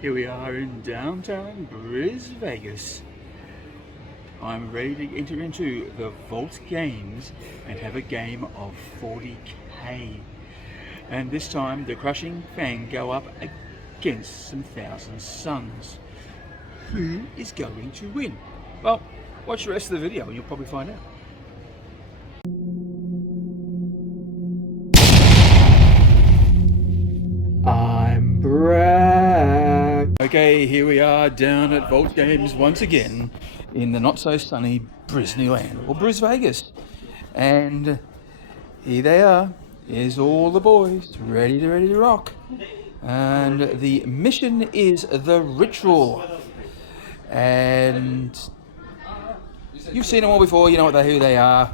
Here we are in downtown GRIZZ Vegas. I'm ready to enter into the Vault Games and have a game of 40K. And this time the crushing Fang go up against some Thousand Suns. Who is going to win? Well, watch the rest of the video and you'll probably find out. I'm Brak. Okay, here we are down at Vault Games once again in the not so sunny Disneyland or GRIZZ Vegas. And here they are. Here's all the boys ready to rock. And the mission is the ritual. And you've seen them all before, you know who they are.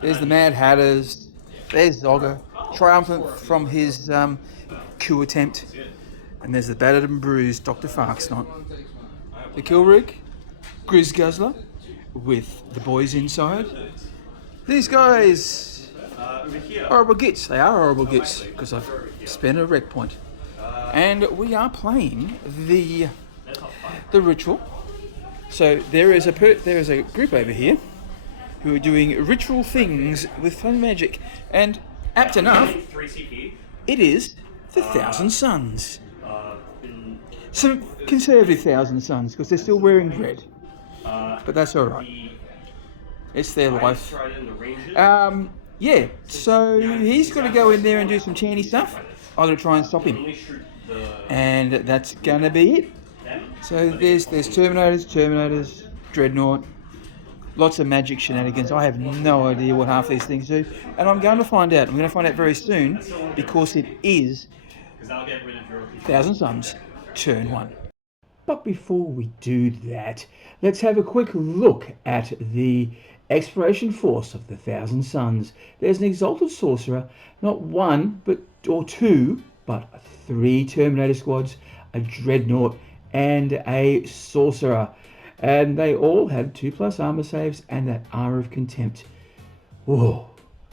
There's the Mad Hatters. There's Zogger, triumphant from his coup attempt. And there's the battered and bruised Dr. Farksnot. The kill rig, GRIZZ GUZZLER, with the boys inside. These guys, horrible gits. They are horrible gits because I've spent a rec point. And we are playing the ritual. So there is a group over here who are doing ritual things with fun magic, and apt enough, it is the Thousand Suns. Some conservative Thousand Suns, because they're still wearing red, but that's all right. It's their life. Yeah. So he's got to go in there and do some chanty stuff. I'm gonna try and stop him, and that's gonna be it. So there's Terminators, Dreadnought. Lots of magic shenanigans. I have no idea what half these things do. And I'm going to find out. I'm going to find out very soon because it is Thousand Suns, turn 1. But before we do that, let's have a quick look at the exploration force of the Thousand Suns. There's an Exalted Sorcerer, not one, or two, but 3 Terminator Squads, a Dreadnought, and a Sorcerer. And they all have 2+ armor saves and that R of Contempt. Whoa,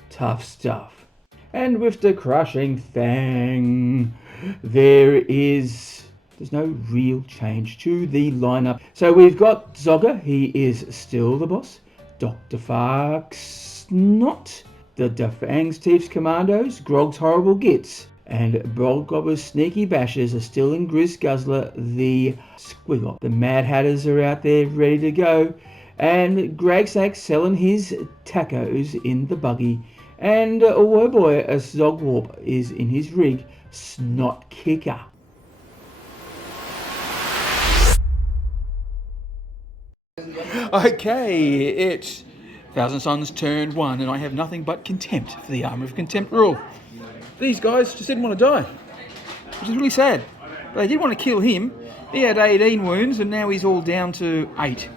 tough stuff. And with the crushing Fang, there's no real change to the lineup. So we've got Zogger, he is still the boss. Dr. Farksnot, the Fangs, Teef's Komandos, Grog's horrible gits, and Bolgobber's sneaky bashers are still in GRIZZ GUZZLER, the squiggle. The Mad Hatters are out there ready to go, and Gragsack selling his tacos in the buggy, and oh boy, a Zogwarp is in his rig, Snot Kicker. Okay, it's Thousand Suns turn 1, and I have nothing but contempt for the Armour of Contempt rule. These guys just didn't want to die, which is really sad. They did want to kill him. He had 18 wounds, and now he's all down to 8.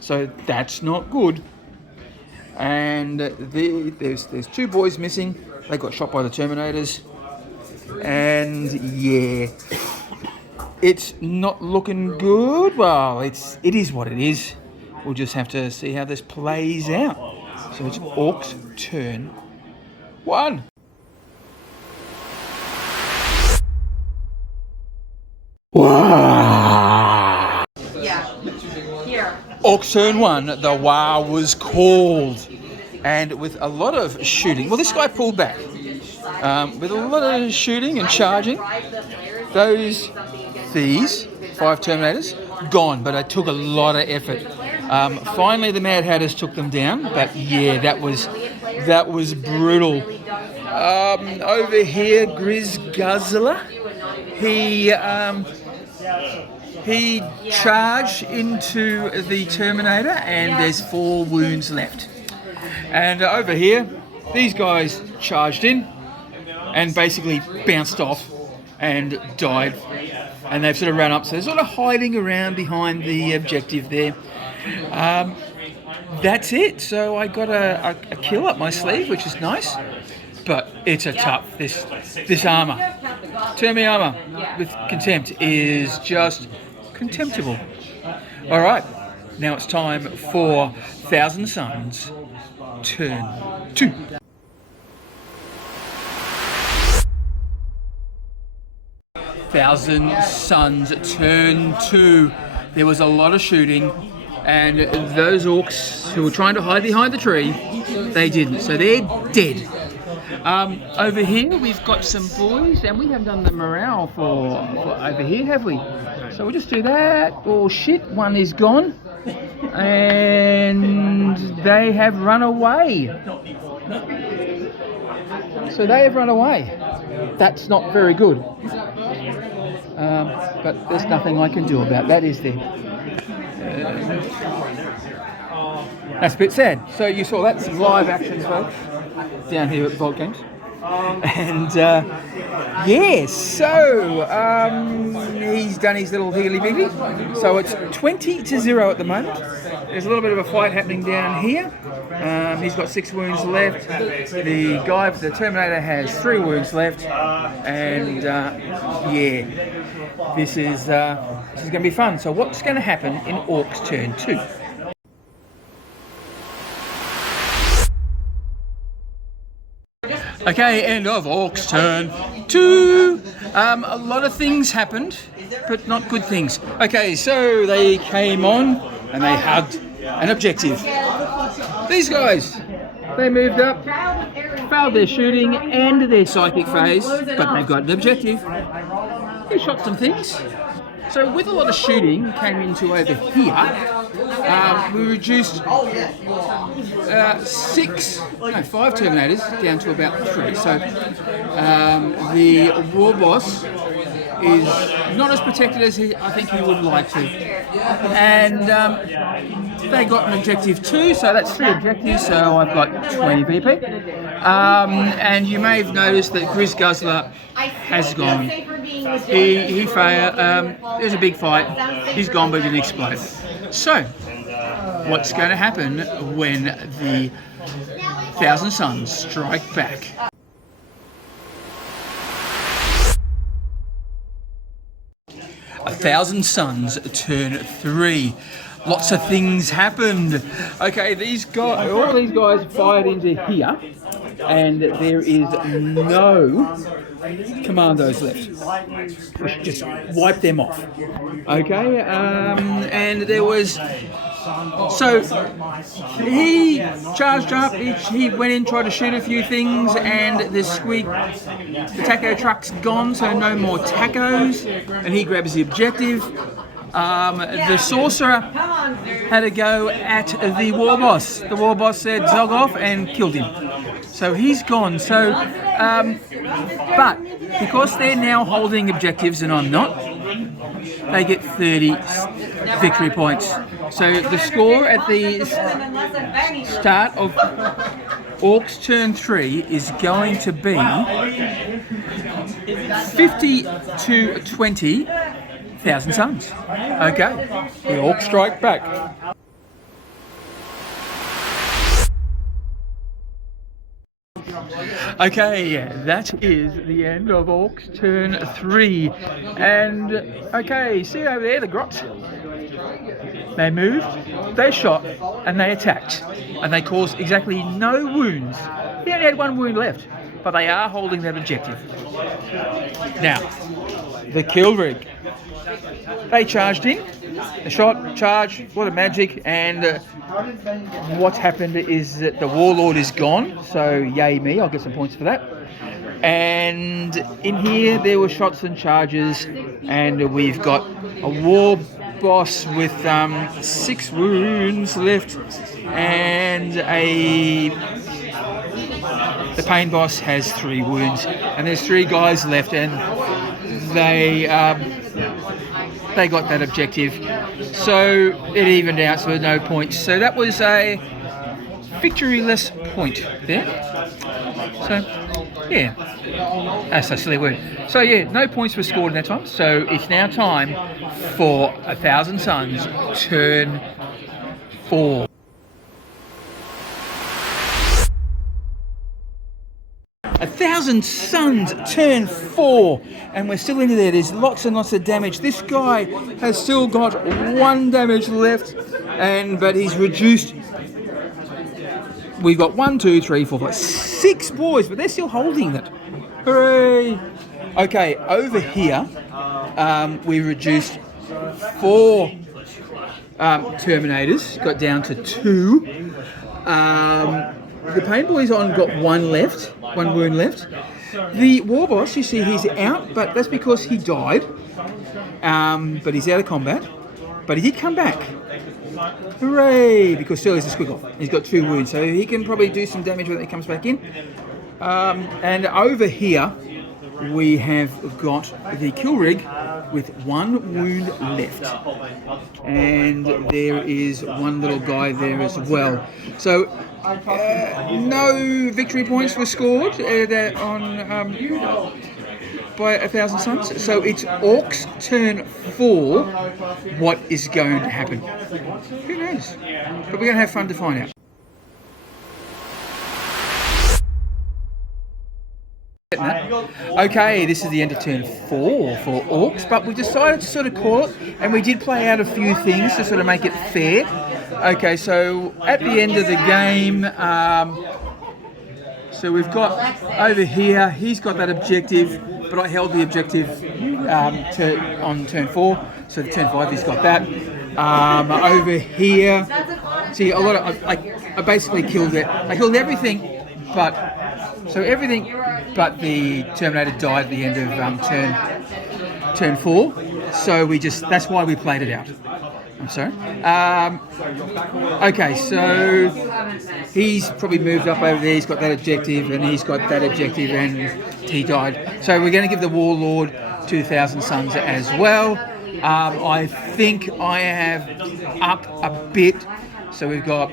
So that's not good. And there's 2 boys missing. They got shot by the Terminators. And yeah, it's not looking good. Well, it is what it is. We'll just have to see how this plays out. So it's Ork's turn 1. Wow! Yeah. Here. Ork's turn 1, the wow was called. And with a lot of shooting, well, this guy pulled back. With a lot of shooting and charging, these 5 Terminators, gone, but it took a lot of effort. Finally, the Mad Hatters took them down, but yeah, that was brutal. Over here, GRIZZ GUZZLER, he charged into the Terminator, and there's 4 wounds left. And over here, these guys charged in and basically bounced off and died. And they've sort of run up, so they're sort of hiding around behind the objective there. That's it. So I got a kill up my sleeve, which is nice. But it's a tough, this armour. Termi armour with contempt is just contemptible. Alright, now it's time for Thousand Suns, turn 2. Thousand Suns turn 2. There was a lot of shooting, and those orcs who were trying to hide behind the tree, they didn't, so they're dead. Over here we've got some boys, and we haven't done the morale for over here, have we? So we'll just do that. Oh shit, one is gone, and they have run away. So they have run away. That's not very good. But there's nothing I can do about that, is there? That's a bit sad. So you saw that's live action, folks, down here at the Vault Games. And yeah, so he's done his little higgly-biggly. So it's 20-0 at the moment. There's a little bit of a fight happening down here. He's got 6 wounds left. The guy, the Terminator, has 3 wounds left. And yeah, this is going to be fun. So what's going to happen in Ork's turn 2? Okay, end of Ork's turn 2. A lot of things happened, but not good things. Okay, so they came on and they hugged an objective. These guys, they moved up, failed their shooting and their psychic phase, but they've got an objective. They shot some things. So with a lot of shooting came into over here, we reduced 5 Terminators down to about 3. So the Warboss is not as protected as I think he would like to. And they got an objective too, so that's 3 objectives, so I've got 20 VP. And you may have noticed that GUZZLER has gone. He failed. There's a big fight. He's gone, but didn't explode. So, what's going to happen when the Thousand Suns strike back? A Thousand Suns turn 3. Lots of things happened. Okay, these guys, all these guys fired into here, and there is no Komandos left. We should just wipe them off. Okay, and there was. So he charged up. He went in, tried to shoot a few things, and the taco truck's gone, so no more tacos. And he grabs the objective. The sorcerer had a go at the Warboss. The Warboss said zog off and killed him. So he's gone. So, but because they're now holding objectives and I'm not, they get 30 victory points. So the score at the start of Ork's turn 3 is going to be 50-20. Thousand Suns. Okay, the Ork strike back. Okay, that is the end of Ork's turn 3. And okay, see over there the grots? They moved, they shot, and they attacked. And they caused exactly no wounds. He only had 1 wound left, but they are holding that objective. Now, the kill rig. They charged in, a shot, charge, what a magic, and what's happened is that the Warlord is gone, so yay me, I'll get some points for that. And in here there were shots and charges, and we've got a Warboss with 6 wounds left, and the Pain Boss has 3 wounds, and there's 3 guys left, and they got that objective, so it evened out, so no points. So that was a victoryless point there. So yeah, that's a silly word. So yeah, no points were scored in that time. So it's now time for a Thousand Suns turn 4. A Thousand Suns turn 4, and we're still into there. There's lots and lots of damage. This guy has still got 1 damage left, but he's reduced. We've got 1, 2, 3, 4, 5, 6 boys, but they're still holding it. Hooray! Okay, over here we reduced 4 Terminators, got down to 2. The Pain Boy's on got 1 left, 1 wound left. The Warboss, you see he's out, but that's because he died. But he's out of combat. But he did come back. Hooray! Because Sully's a squiggle. He's got 2 wounds, so he can probably do some damage when he comes back in. And over here, we have got the kill rig with 1 wound left. And there is 1 little guy there as well. So, no victory points were scored by 1,000 Suns. So it's Ork's turn 4. What is going to happen? Who knows? But we're going to have fun to find out. Okay, this is the end of turn 4 for Orks, but we decided to sort of call it, and we did play out a few things to sort of make it fair. Okay, so at the end of the game, so we've got over here, he's got that objective, but I held the objective on turn 4, so the turn 5 he's got that. Over here, see a lot of, I basically killed it. I killed everything, but but the Terminator died at the end of turn 4. So that's why we played it out. I'm sorry. Okay, so he's probably moved up over there. He's got that objective, and he's got that objective, and he died. So we're going to give the Warlord 2,000 Suns as well. I think I have up a bit. So we've got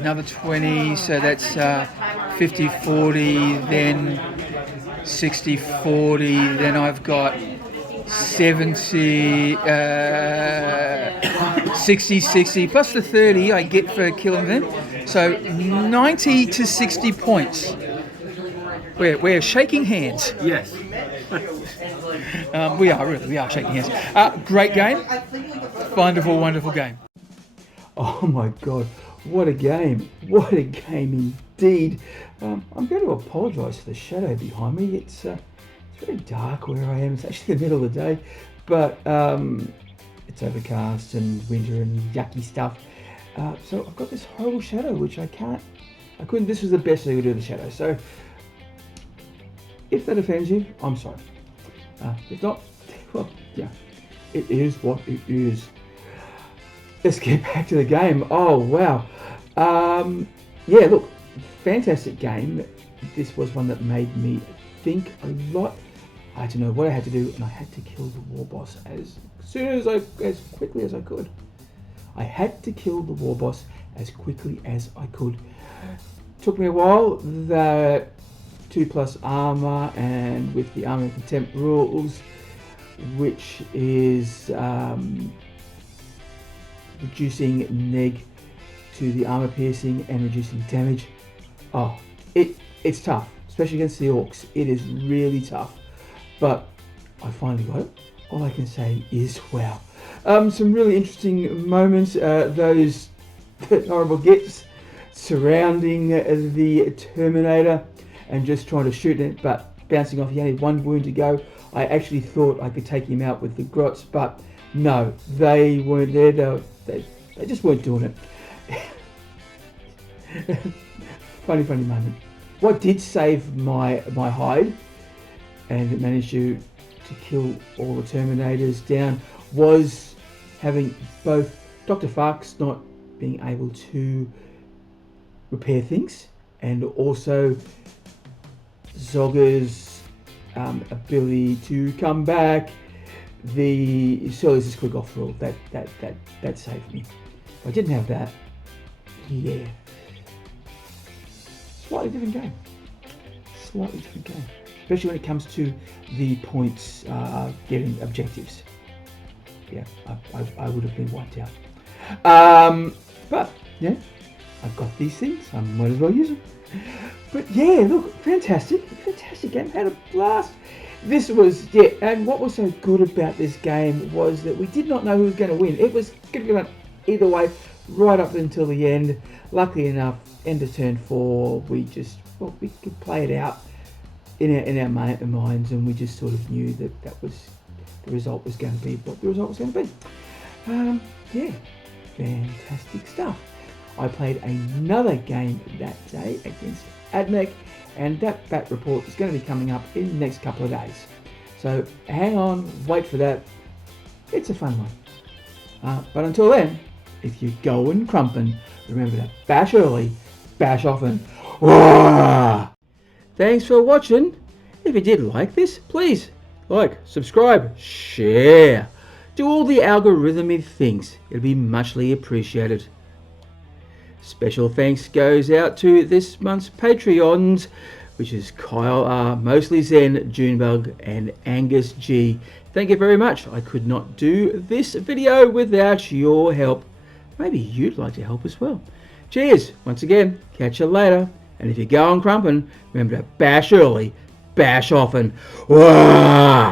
another 20, so that's 50-40, then 60-40, then I've got 70, 60-60, plus the 30 I get for killing them. So 90 to 60 points. We're shaking hands. Yes. We are shaking hands. Great game. Wonderful, wonderful game. Oh my God, what a game. What a game indeed. I'm going to apologise for the shadow behind me. It's very dark where I am. It's actually the middle of the day, but it's overcast and winter and yucky stuff. So I've got this horrible shadow, which I couldn't, this was the best I could do with the shadow. So if that offends you, I'm sorry. If not, well, yeah, it is what it is. Let's get back to the game. Oh, wow. Yeah, look, fantastic game. This was one that made me think a lot. I had to know what I had to do, and I had to kill the Warboss as quickly as I could. I had to kill the Warboss as quickly as I could. Took me a while. The 2+ armor, and with the armor contempt rules, which is reducing neg to the armor piercing and reducing damage. Oh, it's tough, especially against the Orks. It is really tough, but I finally got it. All I can say is wow. Some really interesting moments. Those horrible gits surrounding the Terminator and just trying to shoot it, but bouncing off. He had 1 wound to go. I actually thought I could take him out with the GRIZZ, but no, they weren't there. They just weren't doing it. funny moment. What did save my hide and managed to kill all the Terminators down was having both Dr. Farks not being able to repair things, and also Zogger's ability to come back. The Sully's quick off rule that saved me. If I didn't have that, yeah, slightly different game. Especially when it comes to the points, getting objectives. Yeah, I would have been wiped out. But yeah, I've got these things. I might as well use them. But yeah, look, fantastic game. Had a blast. This was, yeah, and what was so good about this game was that we did not know who was going to win. It was going to go either way right up until the end. Luckily enough, end of turn 4, we could play it out in our minds, and we just sort of knew that was the result was going to be what the result was going to be. Yeah, fantastic stuff. I played another game that day against Admech, and that bat report is going to be coming up in the next couple of days. So hang on, wait for that. It's a fun one. But until then, if you're going crumpin', remember to bash early, bash often. Thanks for watching. If you did like this, please like, subscribe, share. Do all the algorithmic things. It'll be muchly appreciated. Special thanks goes out to this month's Patreons, which is Kyle R, Mostly Zen, Junebug, and Angus G. Thank you very much. I could not do this video without your help. Maybe you'd like to help as well. Cheers once again. Catch you later. And if you're going crumpin', remember to bash early, bash often. Wah!